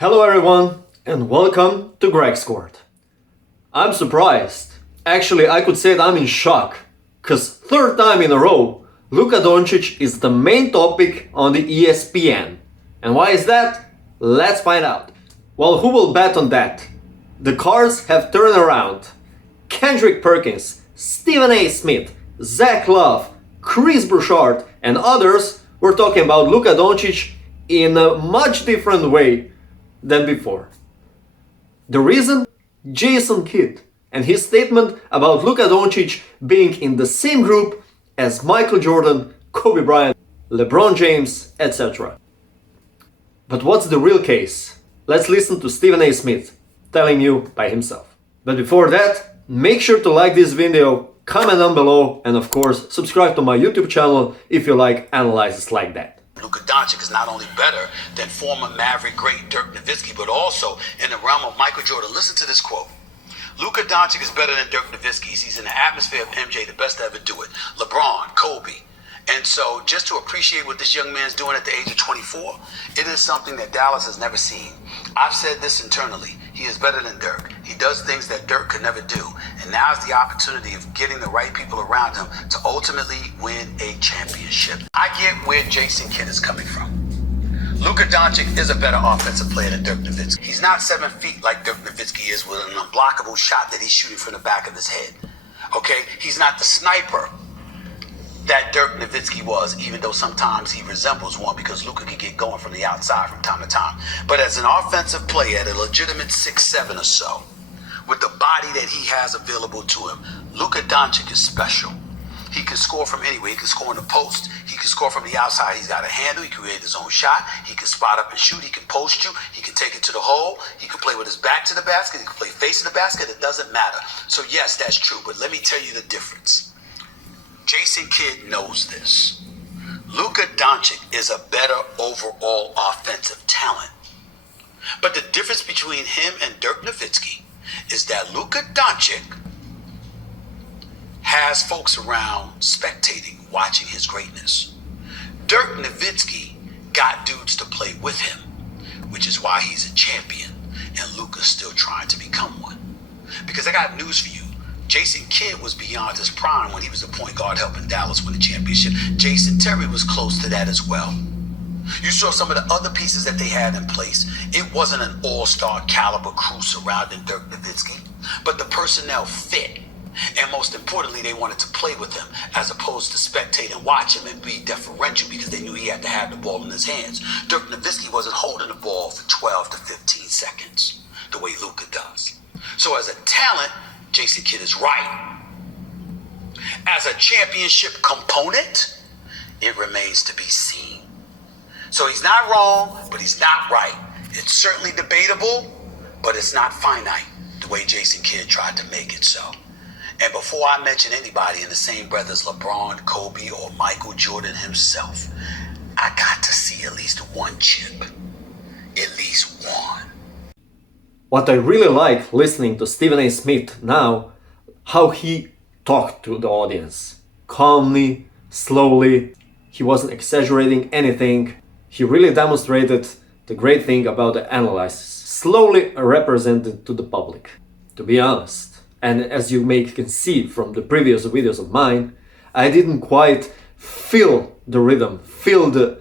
Hello everyone and welcome to Greg's Court. I'm surprised. Actually, I could say that I'm in shock, cause third time in a row, Luka Doncic is the main topic on the ESPN. And why is that? Let's find out. Well, who will bet on that? The cards have turned around. Kendrick Perkins, Stephen A. Smith, Zach Love, Chris Broussard, and others were talking about Luka Doncic in a much different way than before. The reason? Jason Kidd and his statement about Luka Doncic being in the same group as Michael Jordan, Kobe Bryant, LeBron James, etc. But what's the real case? Let's listen to Stephen A. Smith telling you by himself. But before that, make sure to like this video, comment down below, and of course subscribe to my YouTube channel if you like analyses like that. Luka Doncic is not only better than former Maverick great Dirk Nowitzki, but also in the realm of Michael Jordan. Listen to this quote. Luka Doncic is better than Dirk Nowitzki. He's in the atmosphere of MJ, the best to ever do it. LeBron, Kobe. And so just to appreciate what this young man's doing at the age of 24, it is something that Dallas has never seen. I've said this internally. He is better than Dirk. He does things that Dirk could never do. And now is the opportunity of getting the right people around him to ultimately win a championship. I get where Jason Kidd is coming from. Luka Doncic is a better offensive player than Dirk Nowitzki. He's not 7 feet like Dirk Nowitzki is with an unblockable shot that he's shooting from the back of his head. Okay? He's not the sniper that Dirk Nowitzki was, even though sometimes he resembles one because Luka can get going from the outside from time to time. But as an offensive player at a legitimate 6'7" or so, with the body that he has available to him, Luka Doncic is special. He can score from anywhere. He can score in the post. He can score from the outside. He's got a handle. He can create his own shot. He can spot up and shoot. He can post you. He can take it to the hole. He can play with his back to the basket. He can play facing the basket. It doesn't matter. So yes, that's true. But let me tell you the difference. Jason Kidd knows this. Luka Doncic is a better overall offensive talent. But the difference between him and Dirk Nowitzki is that Luka Doncic has folks around spectating, watching his greatness. Dirk Nowitzki got dudes to play with him, which is why he's a champion, and Luka's still trying to become one. Because I got news for you. Jason Kidd was beyond his prime when he was the point guard helping Dallas win the championship. Jason Terry was close to that as well. You saw some of the other pieces that they had in place. It wasn't an all-star caliber crew surrounding Dirk Nowitzki, but the personnel fit. And most importantly, they wanted to play with him as opposed to spectate and watch him and be deferential because they knew he had to have the ball in his hands. Dirk Nowitzki wasn't holding the ball for 12 to 15 seconds the way Luka does. So as a talent, Jason Kidd is right. As a championship component, it remains to be seen. So he's not wrong, but he's not right. It's certainly debatable, but it's not finite the way Jason Kidd tried to make it so. And before I mention anybody in the same breath as LeBron, Kobe, or Michael Jordan himself, I got to see at least one chip. At least one. What I really like listening to Stephen A. Smith now, how he talked to the audience. Calmly, slowly, he wasn't exaggerating anything. He really demonstrated the great thing about the analysis. Slowly represented to the public, to be honest. And as you can see from the previous videos of mine, I didn't quite feel the rhythm, feel the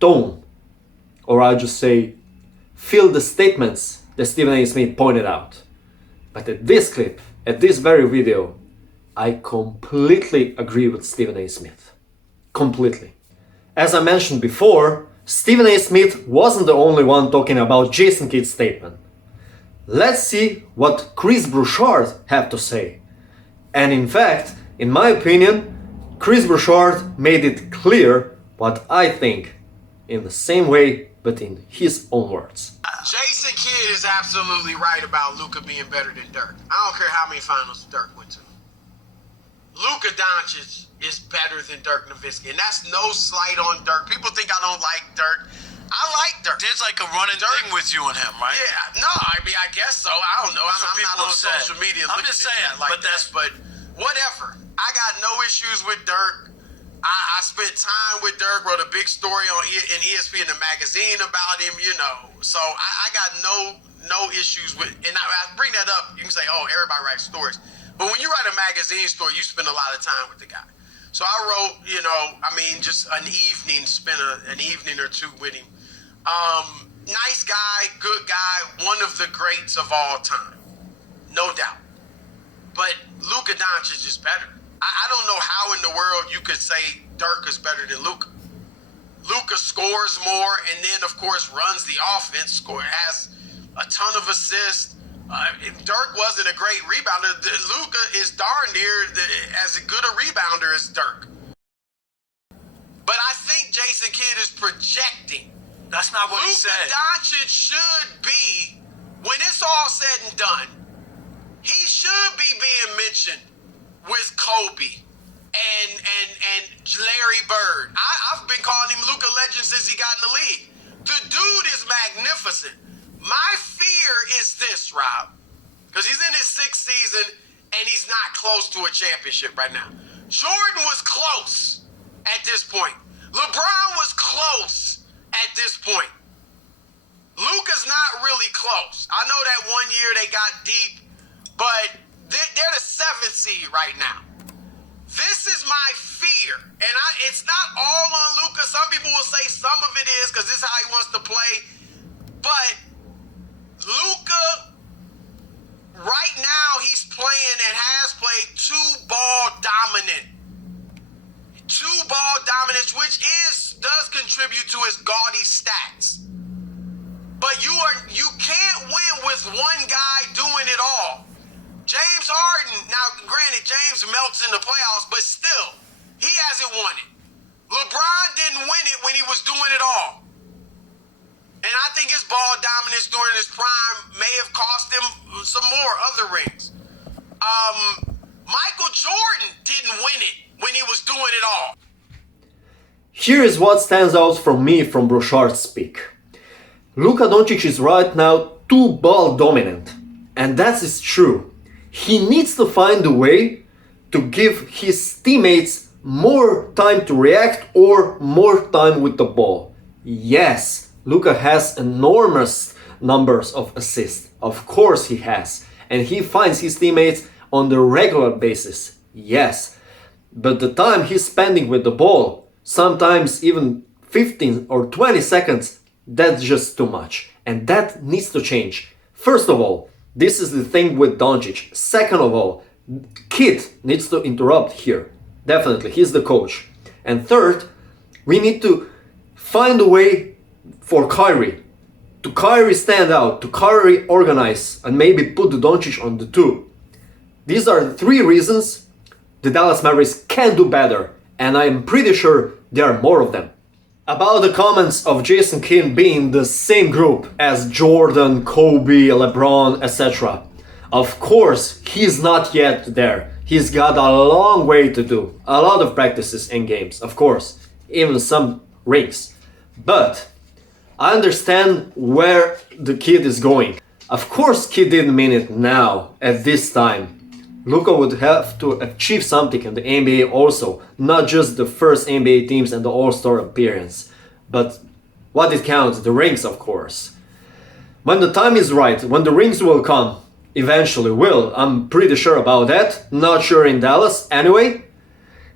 tone, or I'll just say, feel the statements that Stephen A. Smith pointed out. But at this clip, at this very video, I completely agree with Stephen A. Smith. Completely. As I mentioned before, Stephen A. Smith wasn't the only one talking about Jason Kidd's statement. Let's see what Chris Broussard had to say. And in fact, in my opinion, Chris Broussard made it clear what I think in the same way, but in his own words. Jason Kidd is absolutely right about Luka being better than Dirk. I don't care how many finals Dirk went to. Luka Doncic is better than Dirk Nowitzki, and that's no slight on Dirk. People think I don't like Dirk. I like Dirk. There's like a running thing with you and him, right? Yeah, no, I mean, I guess so. I don't know. I'm not on social media. I'm just saying, but whatever. I got no issues with Dirk. I spent time with Dirk, wrote a big story in ESPN, the magazine about him, you know. So I got no issues with, and I bring that up. You can say, oh, everybody writes stories. But when you write a magazine story, you spend a lot of time with the guy. So I wrote, just an evening, spent an evening or two with him. Nice guy, good guy, one of the greats of all time. No doubt. But Luka Doncic is better. I don't know how in the world you could say Dirk is better than Luka. Luka scores more and then, of course, runs the offense, has a ton of assists. If Dirk wasn't a great rebounder, Luka is darn near as good a rebounder as Dirk. But I think Jason Kidd is projecting. That's not what he said. Luka Doncic should be, when it's all said and done, he should be being mentioned with Kobe and Larry Bird. I've been calling him Luka Legend since he got in the league. The dude is magnificent. My fear is this, Rob, because he's in his 6th season and he's not close to a championship right now. Jordan was close at this point. LeBron was close at this point. Luka's not really close. I know that one year they got deep, but they're the 7th seed right now. This is my fear, and it's not all on Luka. Some people will say some of it is because this is how he wants to play, but Luka, right now, he's playing and has played 2-ball dominant. 2-ball dominance, which does contribute to his gaudy stats. But you can't win with one guy doing it all. James Harden, now granted, James melts in the playoffs, but still, he hasn't won it. LeBron didn't win it when he was doing it all. And I think his ball dominance during his prime may have cost him some more other rings. Michael Jordan didn't win it when he was doing it all. Here is what stands out from me from Broussard's speak. Luka Doncic is right now 2-ball dominant, and that is true. He needs to find a way to give his teammates more time to react or more time with the ball. Yes, Luka has enormous numbers of assists. Of course he has. And he finds his teammates on the regular basis. Yes. But the time he's spending with the ball, sometimes even 15 or 20 seconds, that's just too much. And that needs to change. First of all, this is the thing with Doncic. Second of all, Kidd needs to interrupt here. Definitely, he's the coach. And third, we need to find a way for Kyrie, to Kyrie stand out, to Kyrie organize, and maybe put the Doncic on the 2. These are the 3 reasons the Dallas Mavericks can do better, and I'm pretty sure there are more of them. About the comments of Jason Kidd being the same group as Jordan, Kobe, LeBron, etc. Of course, he's not yet there. He's got a long way to do. A lot of practices in games, of course, even some rings. But I understand where the kid is going. Of course, Kidd didn't mean it now, at this time. Luka would have to achieve something in the NBA also, not just the first NBA teams and the All-Star appearance. But what it counts, the rings, of course. When the time is right, when the rings will come, eventually will, I'm pretty sure about that, not sure in Dallas anyway,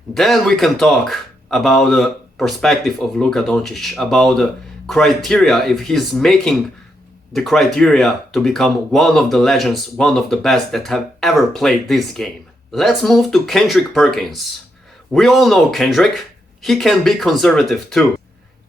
then we can talk about the perspective of Luka Doncic, about the criteria, if he's making the criteria to become one of the legends, one of the best that have ever played this game. Let's move to Kendrick Perkins. We all know Kendrick. He can be conservative too.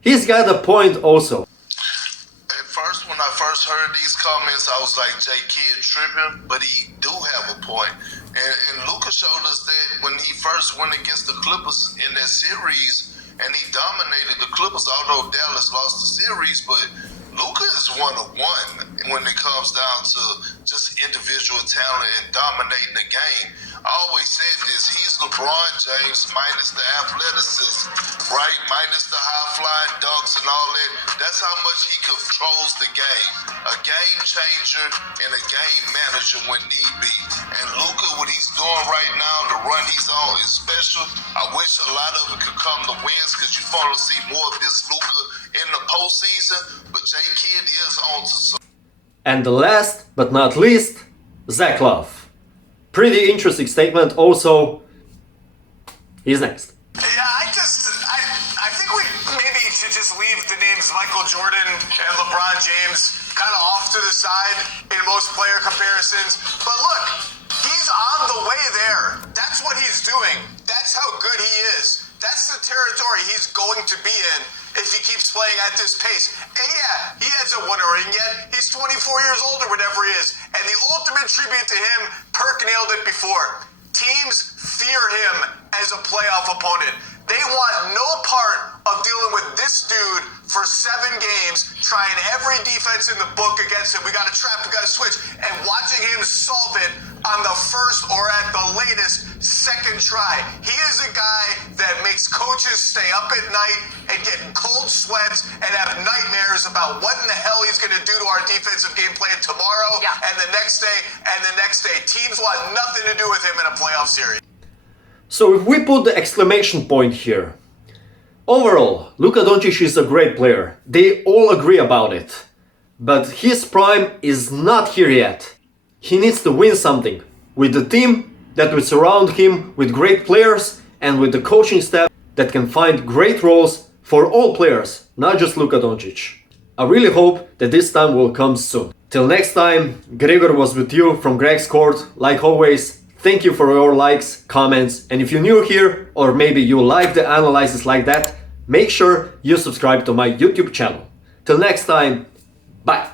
He's got a point also. At first, when I first heard these comments, I was like, J. Kidd tripping, but he do have a point. And Luka showed us that when he first went against the Clippers in that series, and he dominated the Clippers, although Dallas lost the series, but Luka is 1-of-1 when it comes down to just individual talent and dominating the game. I always said this, he's LeBron James minus the athleticism, right? Minus the high-flying dunks and all that. That's how much he controls the game. A game changer and a game manager when need be. And Luka, what he's doing right now, the run he's on is special. I wish a lot of it could come to wins because you want to see more of this Luka in the postseason. But J Kidd is on to something. And the last but not least, Zach Love. Pretty interesting statement also. He's next. Yeah, I think we maybe should just leave the names Michael Jordan and LeBron James kind of off to the side in most player comparisons. But look, he's on the way there. That's what he's doing. That's how good he is. That's the territory he's going to be in if he keeps playing at this pace. And yeah, he hasn't won a ring yet. He's 24 years old or whatever he is. And the ultimate tribute to him, Perk nailed it before. Teams fear him as a playoff opponent. They want no part of dealing with this dude for 7 games, trying every defense in the book against him. We got to trap, we got to switch, and watching him solve it on the first or at the latest second try. He is a guy that makes coaches stay up at night and get cold sweats and have nightmares about what in the hell he's going to do to our defensive game plan tomorrow and the next day and the next day. Teams want nothing to do with him in a playoff series. So if we put the exclamation point here, overall, Luka Doncic is a great player. They all agree about it. But his prime is not here yet. He needs to win something with the team that will surround him with great players and with the coaching staff that can find great roles for all players, not just Luka Doncic. I really hope that this time will come soon. Till next time, Gregor was with you from Greg's Court. Like always, thank you for your likes, comments, and if you're new here or maybe you like the analysis like that, make sure you subscribe to my YouTube channel. Till next time, bye!